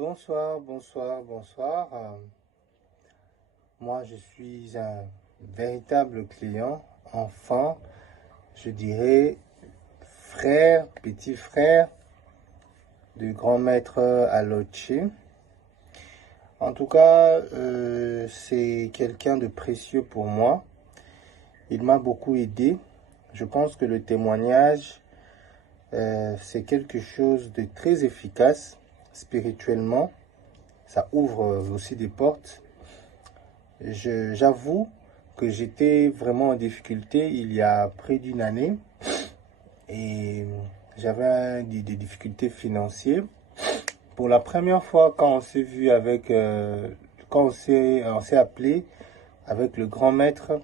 Bonsoir, bonsoir, bonsoir. Moi, je suis un véritable client, enfant, je dirais frère, petit frère du grand maître Aloche. En tout cas, c'est quelqu'un de précieux pour moi. Il m'a beaucoup aidé. Je pense que le témoignage, c'est quelque chose de très efficace spirituellement. Ça ouvre aussi des portes. J'avoue que j'étais vraiment en difficulté il y a près d'une année et j'avais des difficultés financières. Pour la première fois, quand on s'est vu avec, quand on s'est appelé avec le grand maître,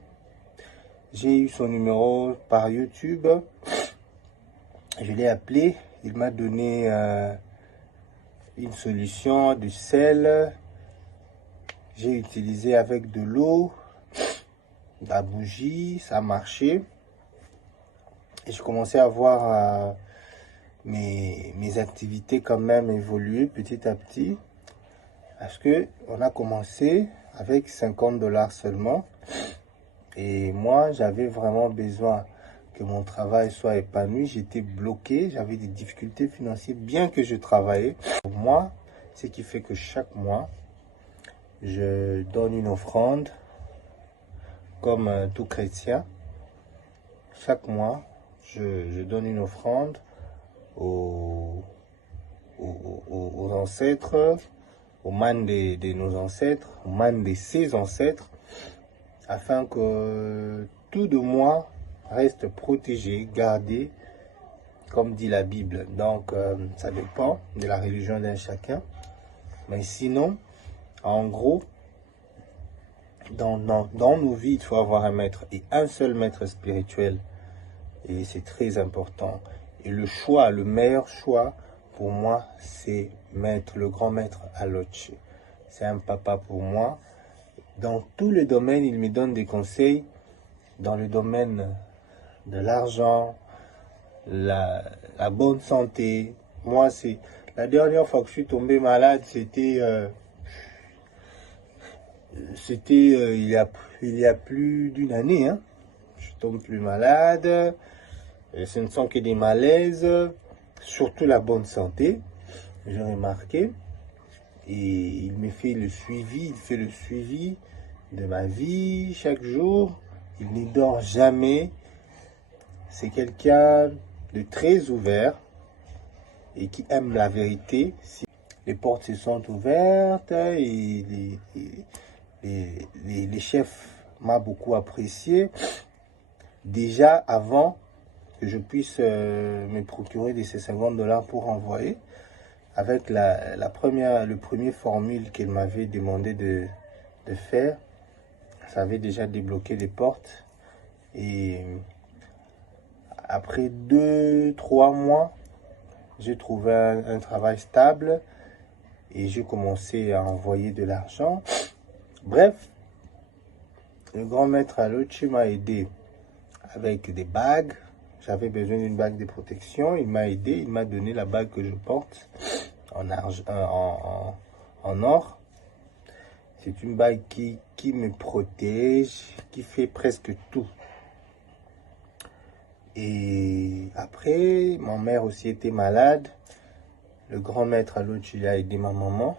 j'ai eu son numéro par YouTube. Je l'ai appelé, il m'a donné une solution de sel. J'ai utilisé avec de l'eau, la bougie, ça a marché. Et je commençais à voir mes activités quand même évoluer petit à petit. Parce que on a commencé avec 50 $ seulement. Et moi, j'avais vraiment besoin que mon travail soit épanoui. J'étais bloqué, j'avais des difficultés financières, bien que je travaillais. Pour moi, ce qui fait que chaque mois, je donne une offrande comme tout chrétien. Chaque mois, je donne une offrande aux ancêtres, aux mânes de nos ancêtres, aux mânes de ses ancêtres, afin que tout de moi reste protégé, gardé, comme dit la Bible. Donc, ça dépend de la religion d'un chacun. Mais sinon, en gros, dans nos vies, il faut avoir un maître et un seul maître spirituel. Et c'est très important. Et le choix, le meilleur choix pour moi, c'est le grand maître Aloche. C'est un papa pour moi. Dans tous les domaines, il me donne des conseils. Dans le domaine de l'argent, la bonne santé. Moi, c'est la dernière fois que je suis tombé malade, c'était il y a plus d'une année. Hein. Je tombe plus malade. Et ce ne sont que des malaises, surtout la bonne santé. J'ai remarqué. Et il me fait le suivi, il fait le suivi de ma vie chaque jour. Il ne dort jamais. C'est quelqu'un de très ouvert et qui aime la vérité. Si les portes se sont ouvertes et les chefs m'ont beaucoup apprécié. Déjà avant que je puisse me procurer de ces 50 $ pour envoyer, avec le premier formule qu'elle m'avait demandé de faire, ça avait déjà débloqué les portes. Et après 2-3 mois, j'ai trouvé un travail stable et j'ai commencé à envoyer de l'argent. Bref, le grand maître Aloche m'a aidé avec des bagues. J'avais besoin d'une bague de protection. Il m'a aidé, il m'a donné la bague que je porte en or. C'est une bague qui me protège, qui fait presque tout. Et après, ma mère aussi était malade. Le grand maître Aloche, il a aidé ma maman.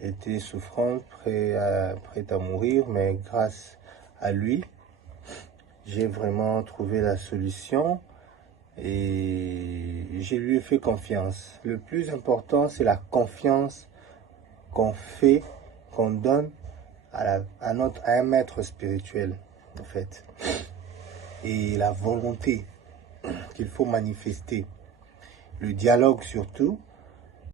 Elle était souffrante, prête à mourir, mais grâce à lui, j'ai vraiment trouvé la solution et je lui ai fait confiance. Le plus important, c'est la confiance qu'on fait, qu'on donne à un maître spirituel, en fait. Et la volonté qu'il faut manifester. Le dialogue surtout,